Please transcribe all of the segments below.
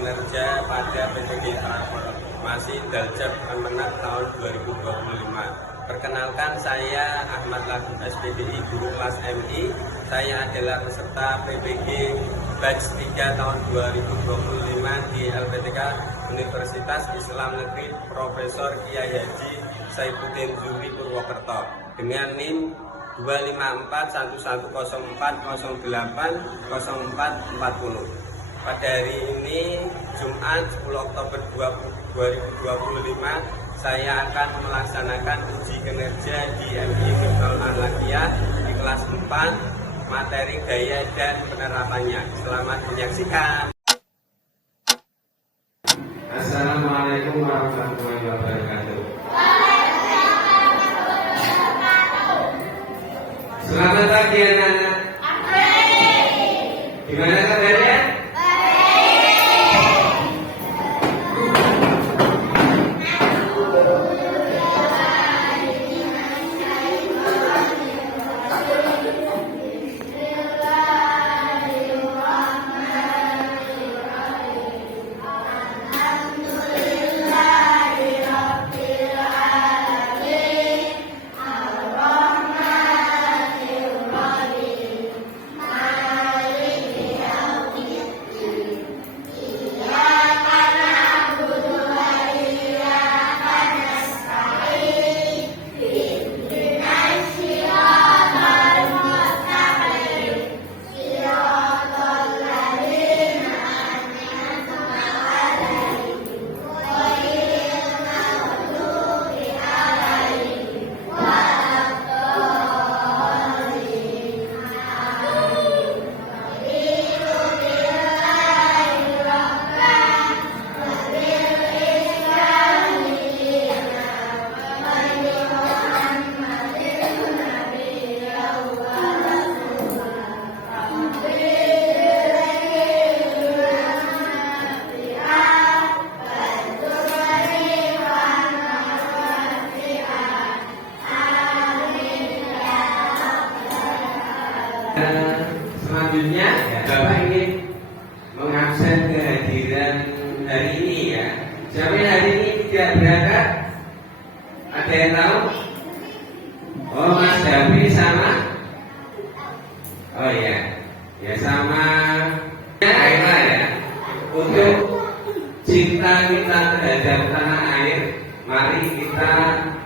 kinerja pada PPG Transformasi Daljab Kemenak tahun 2025. Perkenalkan, saya Ahmad Latif SPDI, guru kelas MI. Saya adalah peserta PPG Batch 3 tahun 2025 di LPTK Universitas Islam Negeri Profesor Kiai Haji Saifuddin Zuhri Purwokerto dengan NIM 2541104080440. Pada hari ini Jumat 10 Oktober 2025 saya akan melaksanakan uji kinerja di MI Miftaul Al-Laqiyah di kelas 4 materi gaya dan penerapannya. Selamat menyaksikan. Assalamualaikum warahmatullahi wabarakatuh. Selamat pagi anak-anak. Gimana kabarnya? Selanjutnya Bapak ingin mengabsen kehadiran hari ini ya. Siapa yang hari ini tidak berangkat? Ada yang tahu? Oh, Mas Davi sama? Oh iya, ya sama. Ayolah ya. Untuk cinta kita terhadap tanah air, mari kita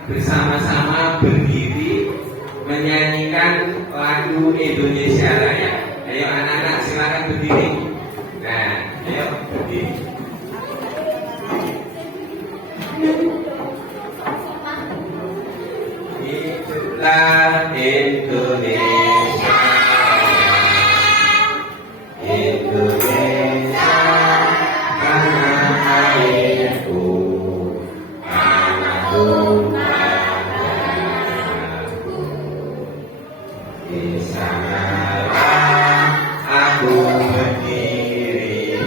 bersama-sama berdiri menyanyikan lagu Indonesia Raya. Ayo anak-anak silakan berdiri. Nah, ayo berdiri. Hiduplah Indonesia, Indonesia tanah airku, tanah tumpahku. Di sanalah aku berdiri.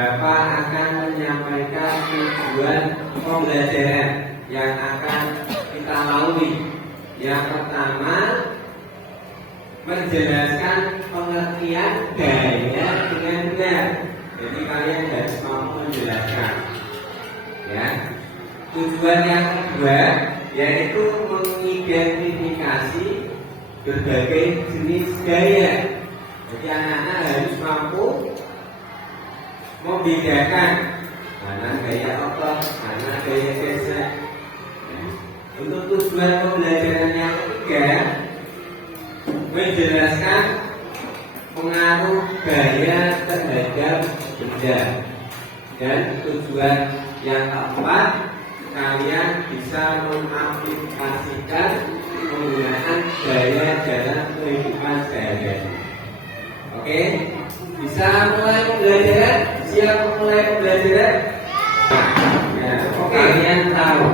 Bapak akan menyampaikan tujuan pembelajaran yang akan kita lalui. Yang pertama, menjelaskan pengertian gaya dengan benar. Jadi kalian harus mampu menjelaskan. Ya. Tujuan yang kedua yaitu mengidentifikasi berbagai jenis gaya. Jadi anak-anak harus mampu membedakan mana gaya otot, mana gaya gesek. Untuk tujuan pembelajaran yang ketiga, menjelaskan pengaruh gaya terhadap benda. Dan tujuan yang keempat, kalian bisa mengaplikasikan penggunaan gaya dalam kehidupan sehari-hari. Oke, bisa mulai pembelajaran? Siap mulai pembelajaran? Ya, oke. Kalian tahu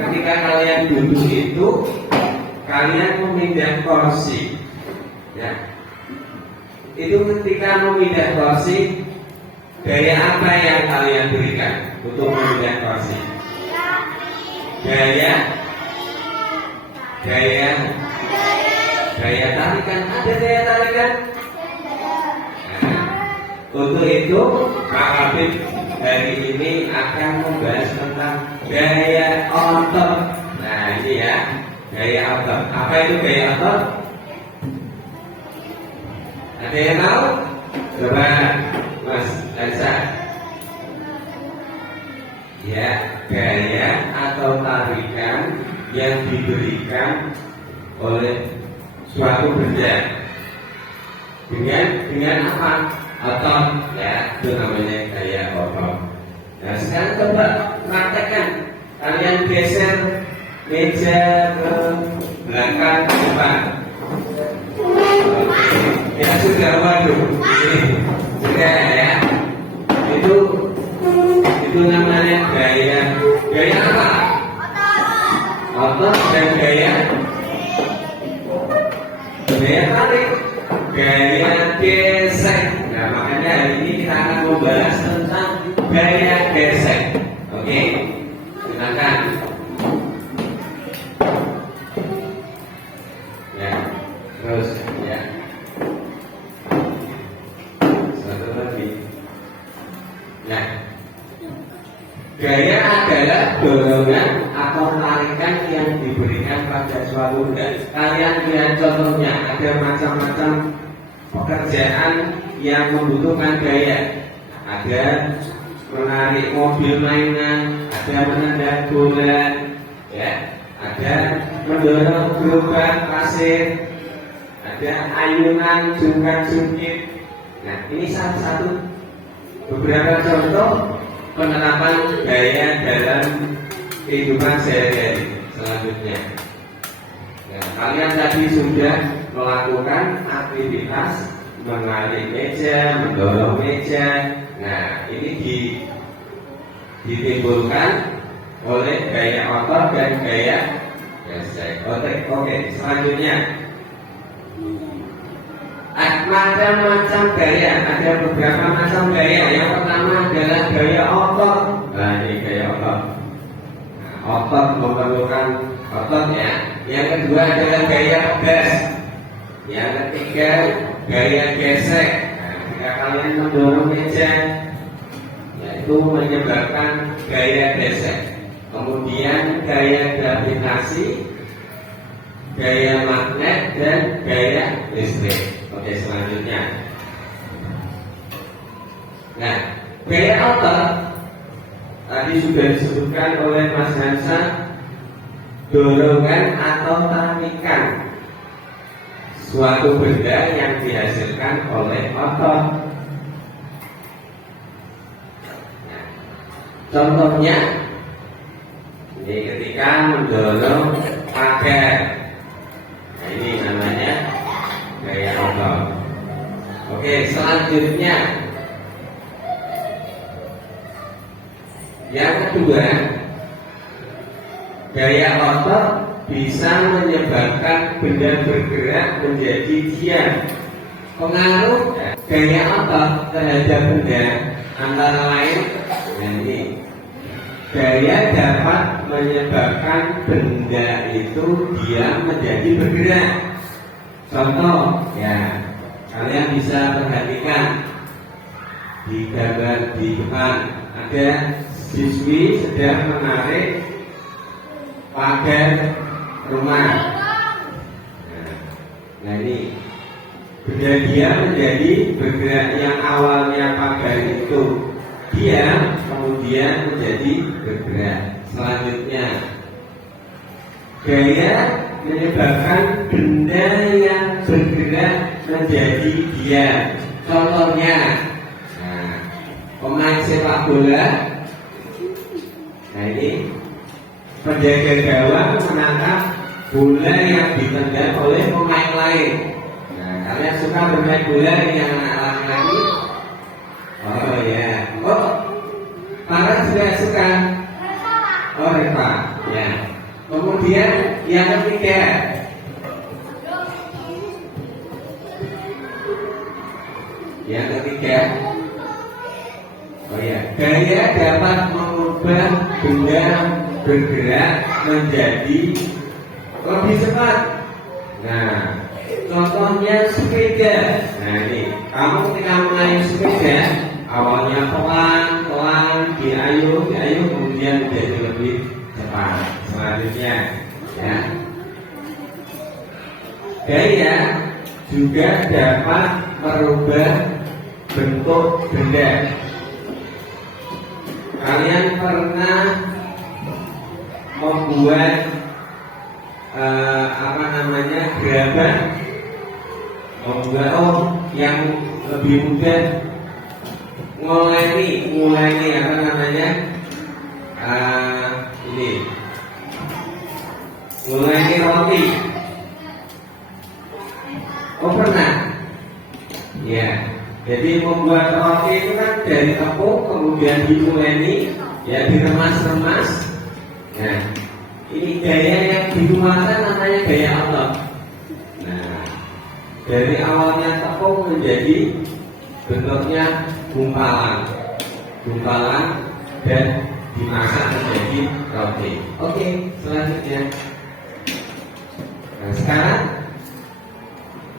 ketika kalian duduk itu kalian memindah kursi, ya. Itu ketika memindah kursi, gaya apa yang kalian berikan untuk memindah kursi? Gaya tarikan. Ada gaya tarikan? Nah, untuk itu Pak Habib hari ini akan membahas tentang gaya otot. Nah ini ya, gaya otot. Apa itu gaya otot? Ada yang tahu? Coba Mas Elsa. Ya, gaya atau tarikan yang diberikan oleh suatu benda dengan apa? Otot, ya, itu namanya gaya otot. Nah sekarang coba praktekkan. Kalian geser meja ke belakang ke depan. Ya sudah, waduh, sudah ya. Itu namanya gaya apa? Otot dan gaya tarik, gaya gesek. Nah makanya hari ini kita akan membahas tentang gaya gesek. Oke, silakan. Ya, terus ya. Satu lagi. Ya. Gaya adalah dorongan atau tarikan yang diberikan pada suatu benda. Kalian lihat contohnya, ada macam-macam pekerjaan yang membutuhkan gaya. Ada menarik mobil mainan, ada menendang bola, ya, ada mendorong gerobak pasir, ada ayunan jungkat-jungkit. Nah, ini salah satu beberapa contoh penerapan gaya dalam kehidupan sehari-hari. Selanjutnya, nah, kalian tadi sudah melakukan aktivitas menarik meja, mendorong meja. Nah, ini ditimbulkan oleh gaya otot dan gaya gesek. Oke, selanjutnya macam-macam gaya. Ada beberapa macam gaya. Yang pertama adalah gaya otot. Nah, ini gaya otot. Nah, otot memerlukan otot ya. Yang kedua adalah gaya pedas. Yang ketiga gaya gesek. Nah, jika kalian mendorong meja, yaitu menyebabkan gaya gesek. Kemudian gaya gravitasi, gaya magnet, dan gaya listrik. Oke, selanjutnya. Nah, gaya otot tadi sudah disebutkan oleh Mas Hansa, dorongan atau tarikan suatu benda yang dihasilkan oleh otot. Nah, contohnya ini ketika mendorong pagar. Nah, ini namanya gaya otot. Oke, selanjutnya yang kedua, gaya otot bisa menyebabkan benda bergerak menjadi diam. Pengaruh gaya otot terhadap benda antara lain, nah ini gaya dapat menyebabkan benda itu dia menjadi bergerak. Contoh, ya kalian bisa perhatikan di gambar di depan ada siswi sedang menarik pagar rumah. Nah ini benda dia menjadi bergerak, yang awalnya pagar itu diam kemudian menjadi bergerak. Selanjutnya gaya menyebabkan benda yang bergerak menjadi diam. Contohnya, nah, pemain sepak bola, nah ini penjaga gawang menangkap bola yang ditendang oleh pemain lain. Nah, kalian suka bermain bola yang anak laki-laki? Oh ya, oh, Farah juga suka. Oh Reva, ya. Kemudian yang ketiga, oh ya, gaya dapat mengubah benda bergerak menjadi lebih cepat. Nah, contohnya sepeda. Nah ini, kamu ketika mengayuh sepeda, awalnya pelan, diayuh, kemudian menjadi lebih cepat. Selanjutnya, ya, gaya juga dapat merubah bentuk benda. Kalian pernah membuat gerabah, membuat yang lebih mudah nguleni nguleni roti. Oh pernah? Ya. Jadi membuat roti itu kan dari tepung kemudian diuleni, ya diremas-remas. Nah, ini gaya yang digunakan namanya gaya otot. Nah, dari awalnya tepung menjadi bentuknya gumpalan dan dimasak menjadi roti. Oke, selanjutnya. Nah, sekarang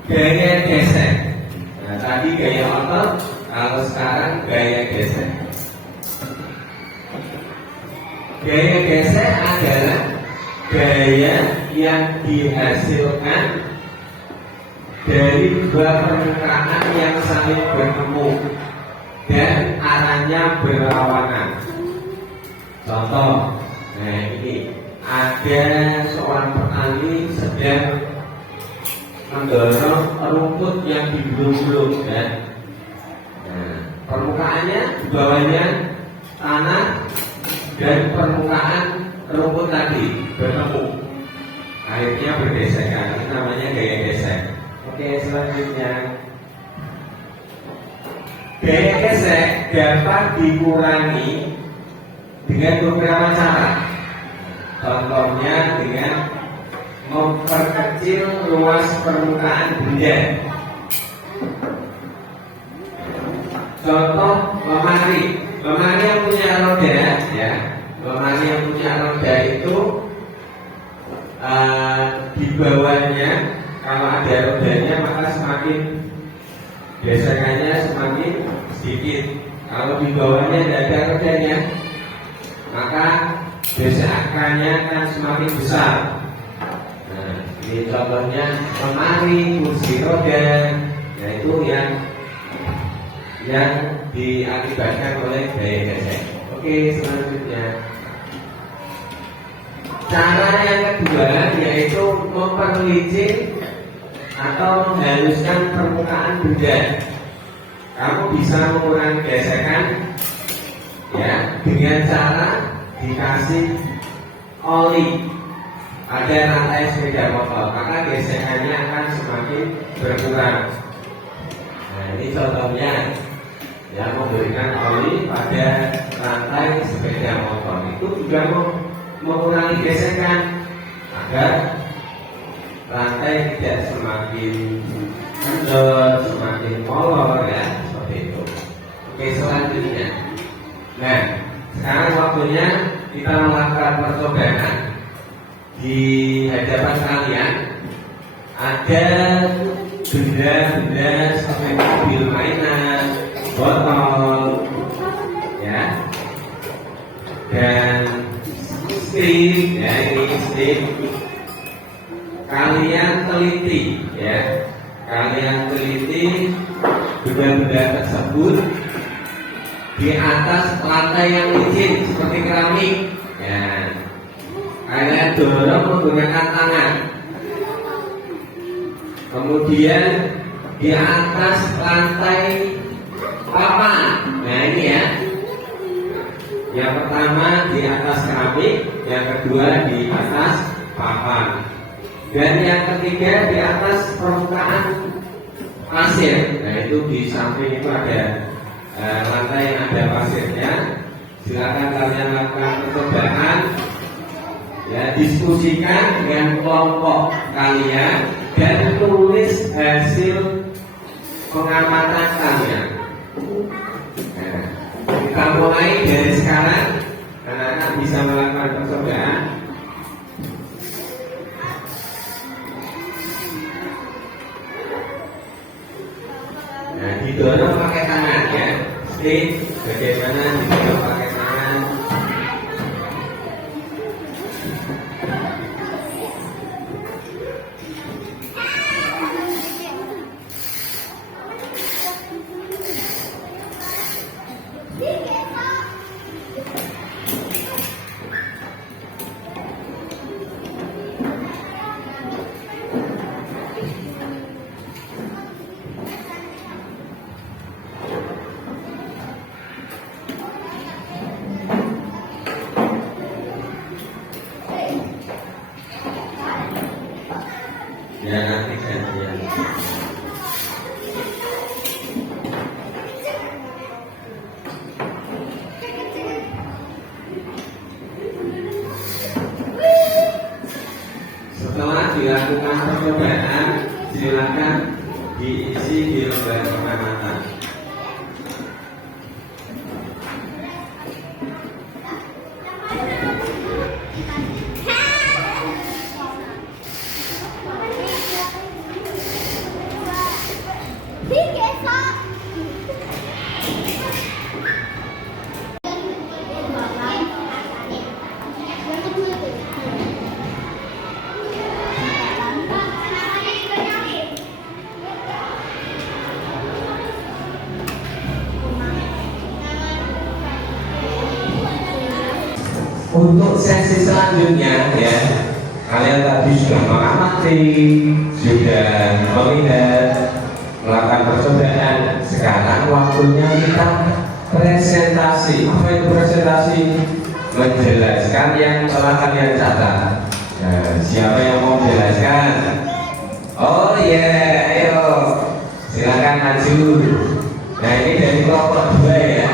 gaya gesek. Nah, tadi gaya otot, kalau sekarang gaya gesek. Gaya gesek adalah gaya yang dihasilkan dari dua permukaan yang saling bertemu dan arahnya berlawanan. Contoh, nah ini ada seorang petani sedang mendorong rumput yang digulung-gulung, dan nah, permukaannya di bawahnya tanah dan permukaan rumput tadi bertemu, akhirnya bergesekan. Ini namanya gaya gesek. Oke, selanjutnya gaya gesek dapat dikurangi dengan beberapa cara. Contohnya dengan memperkecil luas permukaan benda. Contoh lemari yang punya roda, ya. Lemari yang punya roda itu di bawahnya kalau ada rodanya maka semakin gesekannya semakin sedikit. Kalau di bawahnya tidak ada rodanya maka gesekannya akan semakin besar. Nah, ini contohnya lemari, kursi roda, yaitu yang diakibatkan oleh gaya gesek. Oke, selanjutnya cara yang kedua yaitu memperlicin atau menghaluskan permukaan benda. Kamu bisa mengurangi gesekan, ya, dengan cara dikasih oli pada rantai sepeda motor, maka gesekannya akan semakin berkurang. Nah, ini contohnya, ya, memberikan oli pada rantai sepeda motor itu juga mengurangi gesekan agar rantai tidak semakin kendor, semakin molor ya, seperti itu. Oke, selanjutnya. Nah, sekarang waktunya kita melakukan percobaan. Di hadapan kalian ada benda-benda seperti mobil mainan, botol, ya, dan stick, ya ini stick. Kalian teliti, ya, kalian teliti benda-benda tersebut di atas lantai yang licin seperti keramik, ya. Kalian dorong menggunakan tangan. Kemudian di atas lantai papan. Nah ini ya. Yang pertama di atas keramik, yang kedua di atas papan, dan yang ketiga di atas permukaan pasir. Nah itu di samping itu ada lantai yang ada pasirnya. Silakan kalian lakukan percobaan. Ya, diskusikan dengan kelompok kalian dan tulis hasil pengamatan kalian. Nah, kita mulai dari sekarang. Anak-anak bisa melakukan percobaan. Nah, didorong pakai tangan ya. Stick bagaimana didorong pakai tangan. Ya nanti gantian. Setelah dilakukan percobaan, silakan diisi di lembar pengamatan. Untuk sesi selanjutnya ya, kalian tadi sudah mengamati, sudah melihat, melakukan percobaan. Sekarang waktunya kita presentasi. Apa itu presentasi? Menjelaskan yang telah kalian catat. Nah, siapa yang mau menjelaskan? Oh iya, ayo silakan maju. Nah ini dari kelompok 2 ya.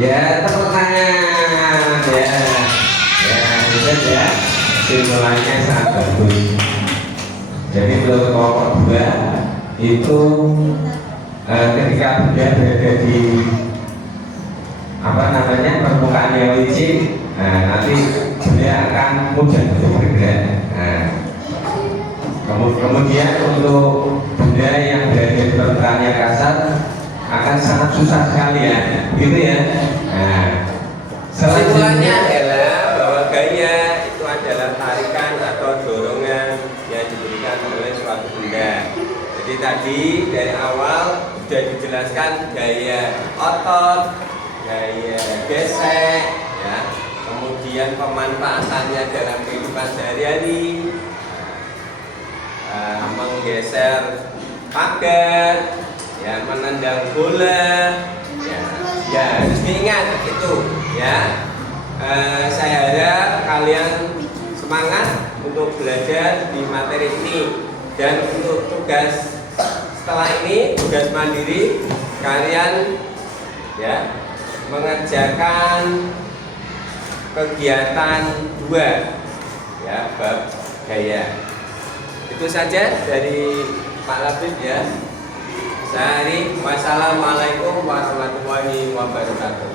Ya, tepuk tangan ya. Ya, bisa ya. Simulasinya sangat bagus. Jadi untuk kelompok 2 itu ketika benda berada di permukaan yang licin, nah, nanti benda akan mudah untuk bergerak. Nah, kemudian untuk benda yang berada di permukaan yang kasar akan sangat susah sekali ya, gitu ya. Nah, selanjutnya adalah bahwa gaya itu adalah tarikan atau dorongan yang diberikan oleh suatu benda. Jadi tadi dari awal sudah dijelaskan gaya otot, gaya gesek, ya. Kemudian pemanfaatannya dalam kehidupan sehari-hari, menggeser pagar, ya, menendang bola, ya harus diingat itu, ya. Saya harap kalian semangat untuk belajar di materi ini, dan untuk tugas setelah ini, tugas mandiri, kalian ya mengerjakan kegiatan 2 ya, bab gaya. Itu saja dari Pak Labib ya. Wassalamualaikum warahmatullahi wabarakatuh.